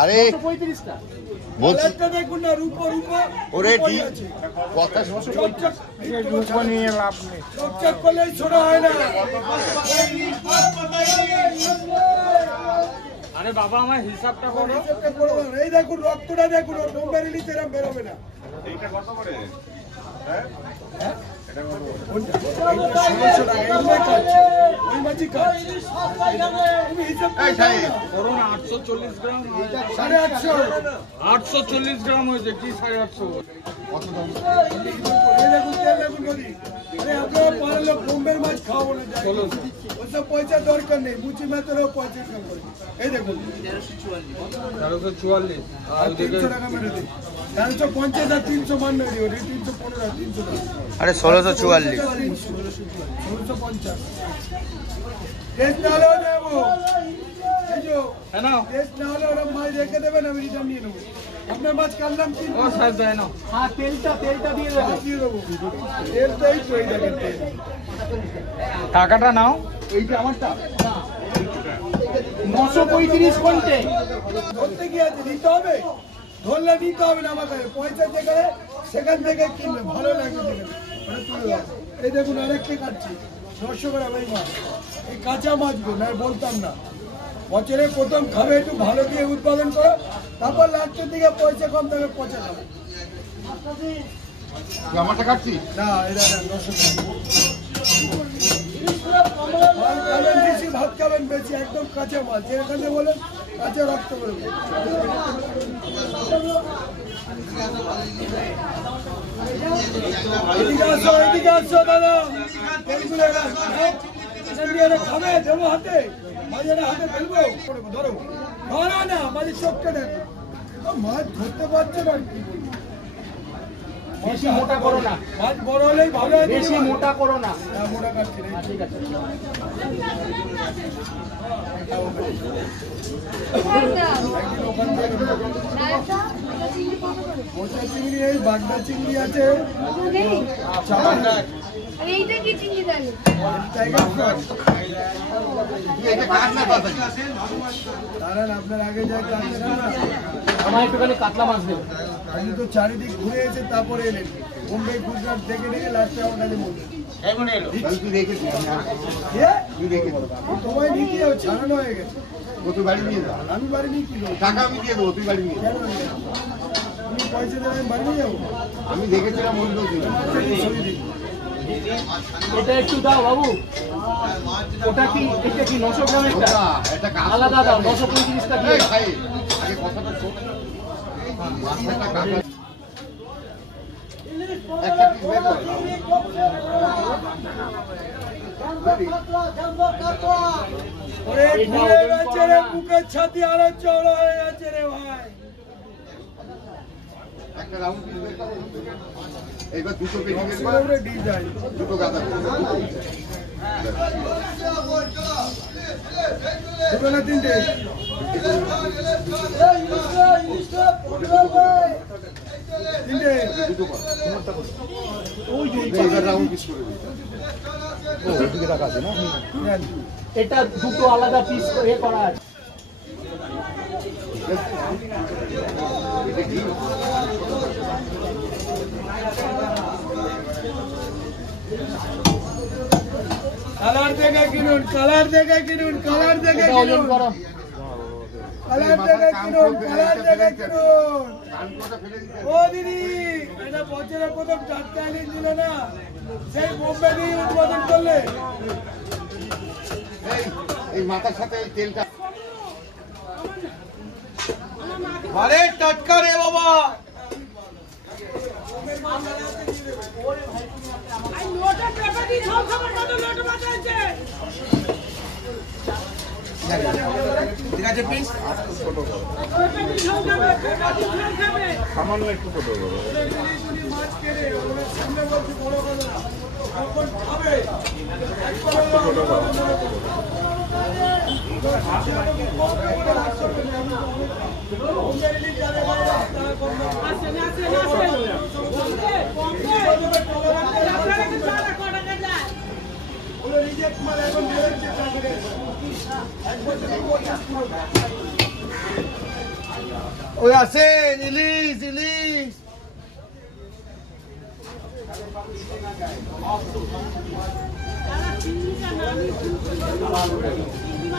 আরে দেখুন না রূপ ওরে কথা নিয়ে লাভ নেই, চকচক করলেই ছোট হয় না। আরে বাবা আমার হিসাবটা করো। এই দেখুন রক্তটা দেখুন, বোম্বের ইলিশ এরকম বেরোবে না। এইটা কত করে? হ্যাঁ করো না 840 গ্রাম, 840 গ্রাম হয়েছে কি 850? কত দাম? আপনারা পারলে বোম্বের মাছ খাওয়াবো না, ওসব পয়সা দরকার নেই, মুচি মাছেরও পয়সা কম করে। এই দেখুন 1344 আর 300 টাকা মেরে দিই, 350 আর 300 মান নেই, 315 আর 300 টাকা। আরে 1644 1650 টেস্ট না হলেও নেবো, এই যে টেস্ট না হলে ওরা মাছ রেখে দেবেন, আমি রিটার্ন নিয়ে নেবো। আপনার মাছ কাটলাম কি ও স্যার দেয় না। হ্যাঁ তেলটা দিয়ে দেবো, তেলটাই তো এই দেখেন তেল। টাকাটা নাও। এইটা আমারটা 935 কোনটে ধরতে গিয়ে আছে, নিতে হবে, ধরলে নিতে হবে না আমাকে, পয়সা যেখানে সেখান থেকে কিনবে, ভালো লাগবে দেখেন। এই দেখুন আরেকটা কাটছি 900 গ্রাম এই মাছ, এই কাঁচা মাছগুলো না বলতাম না, বছরে প্রথম খাবে একটু ভালো দিয়ে উৎপাদন করো, তারপর লাস্টের দিকে পয়সা কম থাকবে পচা খাবে। আমারটা কাটছি না এটা 900 গ্রাম মাছ খাবেন বেশি, ভাত খাবেন বেশি, একদম কাঁচা মাছ, যেখানে বলেন কাঁচা রক্ত করবে। এদিকে আসো দাদা, খাবে দেবো হাতে, মাঝে হাতে ফেলবো, ধরো ধরো না মাঝে চোখটা দেখো, মাছ ধরতে পারছে না, কি বলবো, বেশি মোটা করো না, মাছ বড় হলেই ভালো হয়, বেশি মোটা করো না। মোটা কাটছে না, ঠিক আছে। মোটা চিংড়ি এই বাগদা চিংড়ি আছে, আপনার আগে যা আমার একটুখানি কাতলা মাছ দেবে। আপনি তো চারিদিক ঘুরে এসে তারপরে এলেন, বোম্বে গুজরাট দেখে লাস্টে আমার কাছে বললেন তোমায় নিতে যাও, ছাড়ানো হয়ে গেছে, তুই বাড়ি নিয়ে যা, আমি বাড়ি নিয়ে কি টাকা আমি দিয়ে দেবো, তুই বাড়ি নিয়ে যা। তুমি পয়সা দেবেন বাড়ি নিয়ে যাবো, আমি দেখেছিলাম অন্য এটা একটু দাও বাবু, ওটা কি এটা কি 900 গ্রামের আলাদা দাও, 935 টাকা দিয়ে দাও। আগে কথাটা শোন, মাছটা কাটা একটা পিস বের কর। বুকের ছাতি আরো চওড়া হয়ে গেছে রে ভাই, একটা রাউন্ড পিস বের কর। এইবার দুটো পেটি বের কর, ডিজাইন দুটো গাদা দুটো না তিনটে, তিনটে দুটো কর, এইবার রাউন্ড পিস করে দিই। ও ওইদিকে রাখা আছে না, এটা দুটো আলাদা পিস করা আছে। এটা কি কালার দেখে কিনুন, কালার দেখে কিনুন, কালার দেখে কিনুন, কালার দেখে কিনুন, কালার দেখে কিনুন। ও দিদি, এটা বছরে প্রথম টাটকা ইলিশ ছিল না, সেই বোম্বে দিয়ে উৎপাদন করলে। এই মাথার সাথে এই তেলটা আরে টাটকা রে বাবা, ঠিক আছে প্লিজ, সামান্য একটু ছোট মাছ কেড়ে সামনে বলছি বড় কথা খাবে, ওগুলো রিজেক্ট মাল এখন বেরোচ্ছে প্যাকেটে 1 বছরের কোর্স পুরো ওই আছেন ইলিশ ইলিশ Cara,